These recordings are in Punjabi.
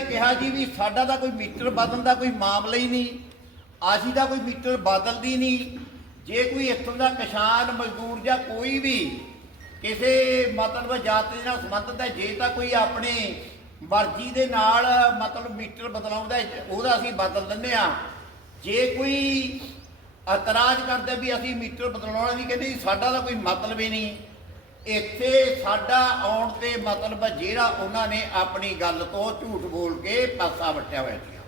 ਨੇ ਕਿਹਾ ਜੀ ਵੀ ਸਾਡਾ ਤਾਂ ਕੋਈ ਮੀਟਰ ਬਦਲਣ ਦਾ ਕੋਈ ਮਾਮਲਾ ਹੀ ਨਹੀਂ, ਅਸੀਂ ਤਾਂ ਕੋਈ ਮੀਟਰ ਬਦਲਦੀ ਨਹੀਂ। ਜੇ ਕੋਈ ਇੱਥੋਂ ਦਾ ਕਿਸਾਨ, ਮਜ਼ਦੂਰ ਜਾਂ ਕੋਈ ਵੀ ਕਿਸੇ ਮਤਲਬ ਜਾਤ ਦੇ ਨਾਲ ਸੰਬੰਧਿਤ ਹੈ, ਜੇ ਤਾਂ ਕੋਈ ਆਪਣੇ ਮਰਜ਼ੀ ਦੇ ਨਾਲ ਮਤਲਬ ਮੀਟਰ ਬਦਲਾਉਂਦਾ ਉਹਦਾ ਅਸੀਂ ਬਦਲ ਦਿੰਦੇ ਆ ਜੇ ਕੋਈ ਇਤਰਾਜ਼ ਕਰਦਾ ਵੀ ਅਸੀਂ ਮੀਟਰ ਬਦਲਾਉਣਾ ਨਹੀਂ, ਕਹਿੰਦੇ ਸਾਡਾ ਤਾਂ ਕੋਈ ਮਤਲਬ ਹੀ ਨਹੀਂ। ਇੱਥੇ ਸਾਡਾ ਆਉਣ ਤੇ ਮਤਲਬ ਜਿਹੜਾ ਉਹਨਾਂ ਨੇ ਆਪਣੀ ਗੱਲ ਤੋਂ ਝੂਠ ਬੋਲ ਕੇ ਪਾਸਾ ਵਟਿਆ ਹੋਇਆ ਸੀ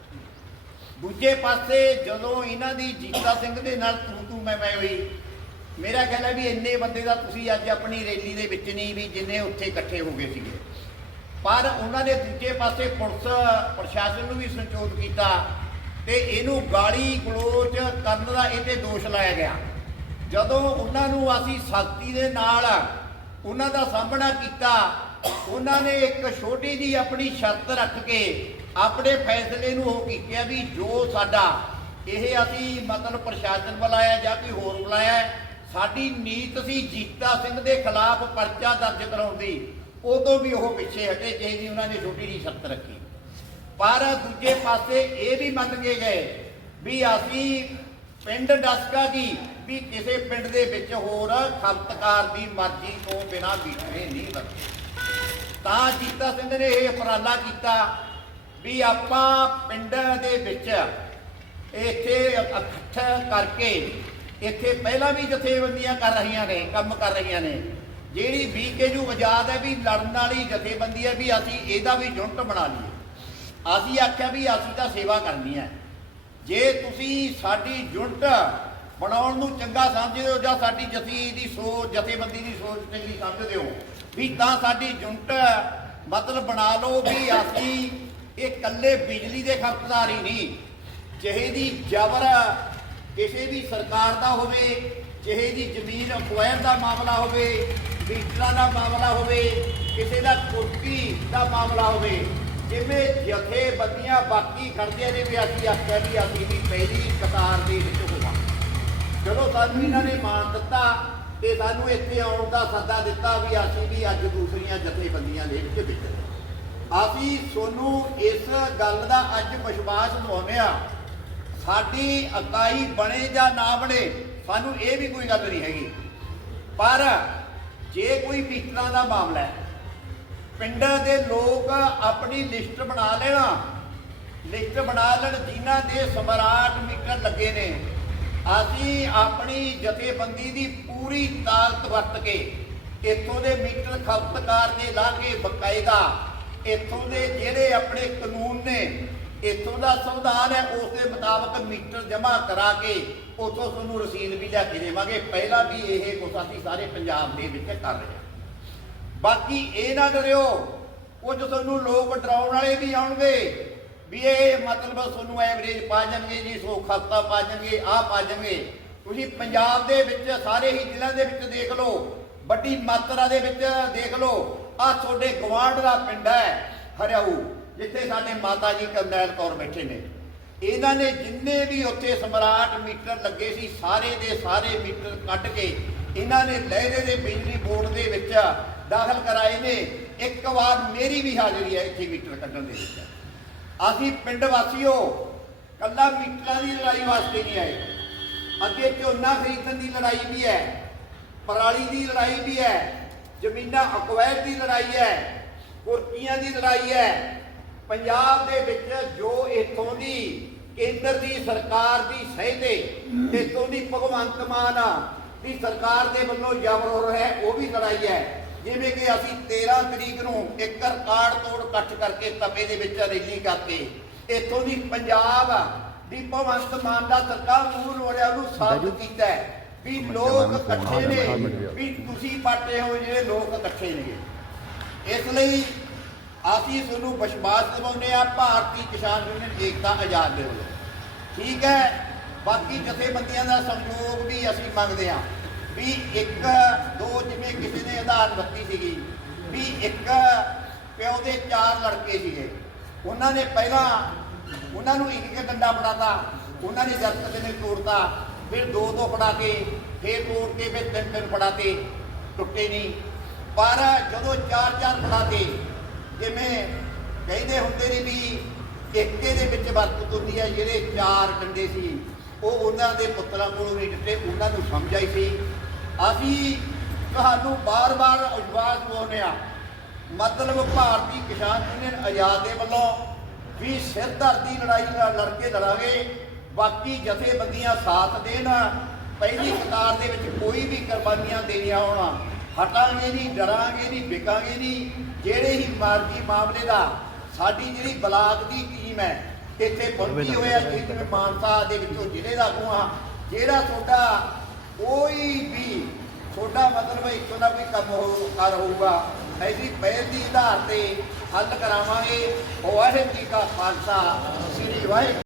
ਦੂਜੇ ਪਾਸੇ ਜਦੋਂ ਇਹਨਾਂ ਦੀ ਜੀਤਾ ਸਿੰਘ ਦੇ ਨਾਲ ਤੂੰ ਤੂੰ ਮੈਂ ਮੈਂ ਹੋਈ, ਮੇਰਾ ਖਿਆਲ ਹੈ ਵੀ ਇੰਨੇ ਬੰਦੇ ਦਾ ਤੁਸੀਂ ਅੱਜ ਆਪਣੀ ਰੈਲੀ ਦੇ ਵਿੱਚ ਨਹੀਂ ਵੀ ਜਿੰਨੇ ਉੱਥੇ ਇਕੱਠੇ ਹੋ ਗਏ ਸੀਗੇ। ਪਰ ਉਹਨਾਂ ਨੇ ਦੂਜੇ ਪਾਸੇ ਪੁਲਿਸ, ਪ੍ਰਸ਼ਾਸਨ ਨੂੰ ਵੀ ਸੰਚੋਤ ਕੀਤਾ ਤੇ ਇਹਨੂੰ ਗਾਲੀ ਗਲੋਚ ਕਰਨ ਦਾ ਇਹ ਤੇ ਦੋਸ਼ ਲਾਇਆ ਗਿਆ। ਜਦੋਂ ਉਹਨਾਂ ਨੂੰ ਅਸੀਂ ਸਖਤੀ ਦੇ ਨਾਲ ਉਹਨਾਂ ਦਾ ਸਾਹਮਣਾ ਕੀਤਾ। ਉਹਨਾਂ ਨੇ ਇੱਕ ਛੋਟੀ ਜੀ ਆਪਣੀ ਸ਼ਰਤ ਰੱਖ ਕੇ ਆਪਣੇ ਫੈਸਲੇ ਨੂੰ ਉਹ ਕੀਤਾ ਵੀ ਜੋ ਸਾਡਾ ਇਹ ਅਸੀਂ ਮਤਲਬ ਪ੍ਰਸ਼ਾਸਨ ਬੁਲਾਇਆ ਜਾਂ ਕੋਈ ਹੋਰ ਬੁਲਾਇਆ, ਸਾਡੀ ਨੀਤ ਸੀ ਜੀਤਾ ਸਿੰਘ ਦੇ ਖਿਲਾਫ ਪਰਚਾ ਦਰਜ ਕਰਾਉਣ ਦੀ। ਉਦੋਂ ਵੀ ਉਹ ਪਿੱਛੇ ਹਟੇ ਜਿਹਦੀ ਉਹਨਾਂ ਨੇ ਛੋਟੀ ਜੀ ਸ਼ਰਤ ਰੱਖੀ। ਪਰ ਦੂਜੇ ਪਾਸੇ ਇਹ ਵੀ ਮੰਨ ਕੇ ਗਏ ਵੀ ਅਸੀਂ ਪਿੰਡ ਡਸਕਾ ਦੀ ਵੀ ਕਿਸੇ ਪਿੰਡ ਦੇ ਵਿੱਚ ਹੋਰ ਖਪਤਕਾਰ ਦੀ ਮਰਜ਼ੀ ਤੋਂ ਬਿਨਾਂ ਵਿਕਰੇ ਨਹੀਂ ਵਰਤੇ ਤਾਂ ਜੀਤਾ ਸਿੰਘ ਨੇ ਇਹ ਉਪਰਾਲਾ ਕੀਤਾ ਵੀ ਆਪਾਂ ਪਿੰਡ ਦੇ ਵਿੱਚ ਇੱਥੇ ਇਕੱਠ ਕਰਕੇ ਇੱਥੇ ਪਹਿਲਾਂ ਵੀ ਜਥੇਬੰਦੀਆਂ ਕਰ ਰਹੀਆਂ ਨੇ, ਕੰਮ ਕਰ ਰਹੀਆਂ ਨੇ। ਜਿਹੜੀ ਵੀਕੇ ਨੂੰ ਆਜ਼ਾਦ ਹੈ ਵੀ ਲੜਨ ਵਾਲੀ ਜਥੇਬੰਦੀ ਹੈ ਵੀ ਅਸੀਂ ਇਹਦਾ ਵੀ ਜੁਨਟ ਬਣਾ ਲਈਏ। ਅਸੀਂ ਆਖਿਆ ਵੀ ਅਸੀਂ ਤਾਂ ਸੇਵਾ ਕਰਨੀ ਹੈ। ਜੇ ਤੁਸੀਂ ਸਾਡੀ ਯੂਨਿਟ ਬਣਾਉਣ ਨੂੰ ਚੰਗਾ ਸਮਝਦੇ ਹੋ ਜਾਂ ਸਾਡੀ ਜਥੀ ਦੀ ਸੋਚ, ਜਥੇਬੰਦੀ ਦੀ ਸੋਚ ਚੰਗੀ ਸਮਝਦੇ ਹੋ? ਵੀ ਤਾਂ ਸਾਡੀ ਯੂਨਿਟ ਮਤਲਬ ਬਣਾ ਲਓ ਵੀ ਅਸੀਂ ਇਹ ਇਕੱਲੇ ਬਿਜਲੀ ਦੇ ਖਪਤਦਾਰ ਹੀ ਨਹੀਂ। ਜਿਹੇ ਦੀ ਜ਼ਬਰ ਕਿਸੇ ਵੀ ਸਰਕਾਰ ਦਾ ਹੋਵੇ, ਜਿਹੇ ਦੀ ਜ਼ਮੀਨ ਅਕਵਾਇਰ ਦਾ ਮਾਮਲਾ ਹੋਵੇ ਮੀਟਰਾਂ ਦਾ ਮਾਮਲਾ ਹੋਵੇ, ਕਿਸੇ ਦਾ ਕੁਰਕੀ ਦਾ ਮਾਮਲਾ ਹੋਵੇ, ਜਿਵੇਂ ਜਥੇਬੰਦੀਆਂ ਬਾਕੀ ਖੜਦੇ ਨੇ ਵੀ ਅਸੀਂ ਆਖਿਆ ਵੀ ਅਸੀਂ ਵੀ ਪਹਿਲੀ ਕਤਾਰ ਦੇ ਵਿੱਚ ਜਦੋਂ ਸਾਨੂੰ ਇਹਨਾਂ ਨੇ ਮਾਨ ਦਿੱਤਾ ਤੇ ਸਾਨੂੰ ਇੱਥੇ ਆਉਣ ਦਾ ਸੱਦਾ ਦਿੱਤਾ ਵੀ ਅਸੀਂ ਵੀ ਅੱਜ ਦੂਸਰੀਆਂ ਜਥੇਬੰਦੀਆਂ ਦੇ ਵਿੱਚ ਵਿਚਰ ਅਸੀਂ ਤੁਹਾਨੂੰ ਇਸ ਗੱਲ ਦਾ ਅੱਜ ਵਿਸ਼ਵਾਸ ਦਿਵਾਉਂਦੇ ਆ ਸਾਡੀ ਇਕਾਈ ਬਣੇ ਜਾਂ ਨਾ ਬਣੇ, ਸਾਨੂੰ ਇਹ ਵੀ ਕੋਈ ਗੱਲ ਨਹੀਂ ਹੈਗੀ। ਪਰ ਜੇ ਕੋਈ ਮੀਟਰਾਂ ਦਾ ਮਾਮਲਾ ਹੈ, ਪਿੰਡਾਂ ਦੇ ਲੋਕ ਆਪਣੀ ਲਿਸਟ ਬਣਾ ਲੈਣਾ। ਲਿਸਟ ਬਣਾ ਲੈਣ, ਜਿਨ੍ਹਾਂ ਦੇ ਸਮਰਾਟ ਮੀਟਰ ਲੱਗੇ ਨੇ। ਅਸੀਂ ਆਪਣੀ ਜਥੇਬੰਦੀ ਦੀ ਪੂਰੀ ਤਾਕਤ ਵਰਤ ਕੇ ਇੱਥੋਂ ਦੇ ਮੀਟਰ ਖਪਤਕਾਰ ਦੇ ਲਾ ਕੇ ਬਕਾਇਦਾ, ਇੱਥੋਂ ਦੇ ਜਿਹੜੇ ਆਪਣੇ ਕਾਨੂੰਨ ਨੇ, ਇੱਥੋਂ ਦਾ ਸੰਵਿਧਾਨ ਹੈ, ਉਸ ਦੇ ਮੁਤਾਬਕ ਮੀਟਰ ਜਮ੍ਹਾਂ ਕਰਾ ਕੇ ਉਥੋਂ ਤੁਹਾਨੂੰ ਰਸੀਦ ਵੀ ਲੈ ਕੇ ਦੇਵਾਂਗੇ। ਪਹਿਲਾਂ ਵੀ ਇਹ ਕੁਛ ਅਸੀਂ ਸਾਰੇ ਪੰਜਾਬ ਦੇ ਵਿੱਚ ਕਰ ਰਹੇ ਹਾਂ। ਬਾਕੀ ਇਹ ਨਾ ਡਰਿਓ ਕੁਝ ਤੁਹਾਨੂੰ ਲੋਕ ਡਰਾਉਣ ਵਾਲੇ ਵੀ ਆਉਣਗੇ। ਵੀ ਇਹ ਮਤਲਬ ਤੁਹਾਨੂੰ ਐਵਰੇਜ ਪਾ ਜਾਣਗੇ ਜੀ, ਸੋ ਖਾਤਾ ਪਾ ਜਾਣਗੇ, ਆਹ ਪਾ ਜਾਣਗੇ। ਤੁਸੀਂ ਪੰਜਾਬ ਦੇ ਵਿੱਚ ਸਾਰੇ ਹੀ ਜ਼ਿਲ੍ਹਿਆਂ ਦੇ ਵਿੱਚ ਦੇਖ ਲਓ, ਵੱਡੀ ਮਾਤਰਾ ਦੇ ਵਿੱਚ ਦੇਖ ਲਓ, ਆਹ ਤੁਹਾਡੇ ਗਵਾਂਢ ਦਾ ਪਿੰਡ ਹੈ, ਹਰਿਆਊ, ਜਿੱਥੇ ਸਾਡੇ ਮਾਤਾ ਜੀ ਕਰਨੈਲ ਕੌਰ ਬੈਠੇ ਨੇ। ਇਹਨਾਂ ਨੇ ਜਿੰਨੇ ਵੀ ਉੱਥੇ ਸਮਰਾਟ ਮੀਟਰ ਲੱਗੇ ਸੀ, ਸਾਰੇ ਦੇ ਸਾਰੇ ਮੀਟਰ ਕੱਢ ਕੇ ਇਹਨਾਂ ਨੇ ਲਹਿਰੇ ਦੇ ਬਿਜਲੀ ਬੋਰਡ ਦੇ ਵਿੱਚ ਦਾਖਲ ਕਰਾਏ ਨੇ। ਇੱਕ ਵਾਰ ਮੇਰੀ ਵੀ ਹਾਜ਼ਰੀ ਹੈ ਇੱਥੇ ਮੀਟਰ ਕੱਢਣ ਦੇ ਵਿੱਚ। ਅਸੀਂ ਪਿੰਡ ਵਾਸੀਓ, ਕੱਲਾ ਮੀਟਰਾਂ ਦੀ ਲੜਾਈ ਵਾਸਤੇ ਨਹੀਂ ਆਏ। ਅੱਗੇ ਝੋਨਾ ਖਰੀਦਣ ਦੀ ਲੜਾਈ ਵੀ ਹੈ, ਪਰਾਲੀ ਦੀ ਲੜਾਈ ਵੀ ਹੈ, ਜ਼ਮੀਨਾਂ ਅਕਵਾਇਰ ਦੀ ਲੜਾਈ ਹੈ, ਕੁਰਕੀਆਂ ਦੀ ਲੜਾਈ ਹੈ। ਪੰਜਾਬ ਦੇ ਵਿੱਚ ਜੋ ਇਥੋਂ ਦੀ ਕੇਂਦਰ ਦੀ ਸਰਕਾਰ ਦੀ ਸਹਿ ਤੇ ਇਥੋਂ ਦੀ ਭਗਵੰਤ ਮਾਨ ਦੀ ਸਰਕਾਰ ਦੇ ਵੱਲੋਂ ਜ਼ਬਰ ਹੋ ਰਿਹਾ ਉਹ ਵੀ ਲੜਾਈ ਹੈ। ਜਿਵੇਂ ਕਿ ਅਸੀਂ 13 ਤਰੀਕ ਨੂੰ ਇੱਕ ਰਿਕਾਰਡ ਤੋੜ ਇਕੱਠ ਕਰਕੇ ਤਪੇ ਦੇ ਵਿੱਚ ਰੈਲੀ ਕਰਕੇ ਇਥੋਂ ਦੀ ਪੰਜਾਬ ਦੀ ਭਗਵੰਤ ਮਾਨ ਦਾ ਸਰਕਾਰ ਨੂੰ ਲੋੜਿਆ ਨੂੰ ਸਾਬਤ ਕੀਤਾ ਵੀ ਲੋਕ ਇਕੱਠੇ ਨੇ ਵੀ ਤੁਸੀਂ ਪਾਟੇ ਹੋ ਜਿਹੜੇ ਲੋਕ ਇਕੱਠੇ ਨੇ। ਇਸ ਲਈ ਅਸੀਂ ਤੁਹਾਨੂੰ ਵਿਸ਼ਵਾਸ ਦਿਵਾਉਂਦੇ ਆ ਭਾਰਤੀ ਕਿਸਾਨ ਯੂਨੀਅਨ ਏਕਤਾ ਆਜ਼ਾਦ ਦੇ ਵੱਲੋਂ। ਠੀਕ ਹੈ ਬਾਕੀ ਜਥੇਬੰਦੀਆਂ ਦਾ ਸਹਿਯੋਗ ਵੀ ਅਸੀਂ ਮੰਗਦੇ ਆ ਵੀ ਇੱਕ, ਦੋ ਜਿਵੇਂ ਕਿਸੇ ਨੇ ਆਧਾਰ ਦਿੱਤੀ ਸੀਗੀ, ਵੀ ਇੱਕ ਪਿਓ ਦੇ ਚਾਰ ਲੜਕੇ ਸੀਗੇ। ਉਹਨਾਂ ਨੇ ਪਹਿਲਾਂ ਉਹਨਾਂ ਨੂੰ ਇੱਕ ਇੱਕ ਡੰਡਾ ਫੜਾਤਾ, ਉਹਨਾਂ ਨੇ ਦਰਖਤ ਨੇ ਤੋੜਤਾ, ਫਿਰ ਦੋ ਦੋ ਫੜਾ ਕੇ ਫਿਰ ਤੋੜ ਕੇ ਫਿਰ ਤਿੰਨ ਤਿੰਨ ਫੜਾਤੇ, ਟੁੱਟੇ ਨਹੀਂ। ਪਰ ਜਦੋਂ ਚਾਰ ਚਾਰ ਫੜਾਤੇ, ਜਿਵੇਂ ਕਹਿੰਦੇ ਹੁੰਦੇ ਨੇ ਵੀ ਏਕੇ ਦੇ ਵਿੱਚ ਵਰਤਤ ਹੁੰਦੀ ਹੈ ਜਿਹੜੇ ਚਾਰ ਡੰਡੇ ਸੀ, ਉਹ ਉਹਨਾਂ ਦੇ ਪੁੱਤਰਾਂ ਕੋਲੋਂ ਨਹੀਂ ਦਿੱਤੇ, ਉਹਨਾਂ ਨੂੰ ਸਮਝ ਆਈ ਸੀ। ਅਸੀਂ ਤੁਹਾਨੂੰ ਬਾਰ-ਬਾਰ ਵਿਸ਼ਵਾਸ ਦਿਵਾਉਂਦੇ ਹਾਂ, ਮਤਲਬ ਭਾਰਤੀ ਕਿਸਾਨ ਯੂਨੀਅਨ ਆਜ਼ਾਦ ਦੇ ਵੱਲੋਂ ਵੀ ਸਿਰਧਰ ਦੀ ਲੜਾਈ ਨਾਲ ਲੜ ਕੇ ਲੜਾਂਗੇ, ਬਾਕੀ ਜਥੇਬੰਦੀਆਂ ਸਾਥ ਦੇਣ, ਪਹਿਲੀ ਕਤਾਰ ਦੇ ਵਿੱਚ ਕੋਈ ਵੀ ਕੁਰਬਾਨੀਆਂ ਦੇਣੀਆਂ ਹੋਣਾ, ਹਟਾਂਗੇ ਨਹੀਂ, ਡਰਾਂਗੇ ਨਹੀਂ, ਵਿਕਾਂਗੇ ਨਹੀਂ, ਜਿਹੜੇ ਹੀ ਮਾਰਜੀ ਮਾਮਲੇ ਦਾ ਸਾਡੀ ਜਿਹੜੀ ਬਲਾਕ ਦੀ ਟੀਮ ਹੈ, ਇੱਥੇ ਪਹੁੰਚੀ ਹੋਈ ਹੋਇਆ ਜਿਵੇਂ ਮਾਨਸਾ ਦੇ ਵਿੱਚੋਂ ਜ਼ਿਲ੍ਹੇ ਦਾ ਅਗੂਆ ਜਿਹੜਾ ਤੁਹਾਡਾ ਕੋਈ ਵੀ, ਤੁਹਾਡਾ ਮਤਲਬ ਇੱਥੋਂ ਦਾ ਵੀ ਕੰਮ ਹੋ ਕਰ ਹੋਊਗਾ ਐਸੀ ਪਹਿਲ ਦੀ ਆਧਾਰ ਤੇ ਹੱਲ ਕਰਾਵਾਂਗੇ। ਵਾਹਿਗੁਰੂ ਜੀ ਕਾ ਖਾਲਸਾ, ਸ੍ਰੀ ਵਾਹਿਗੁਰੂ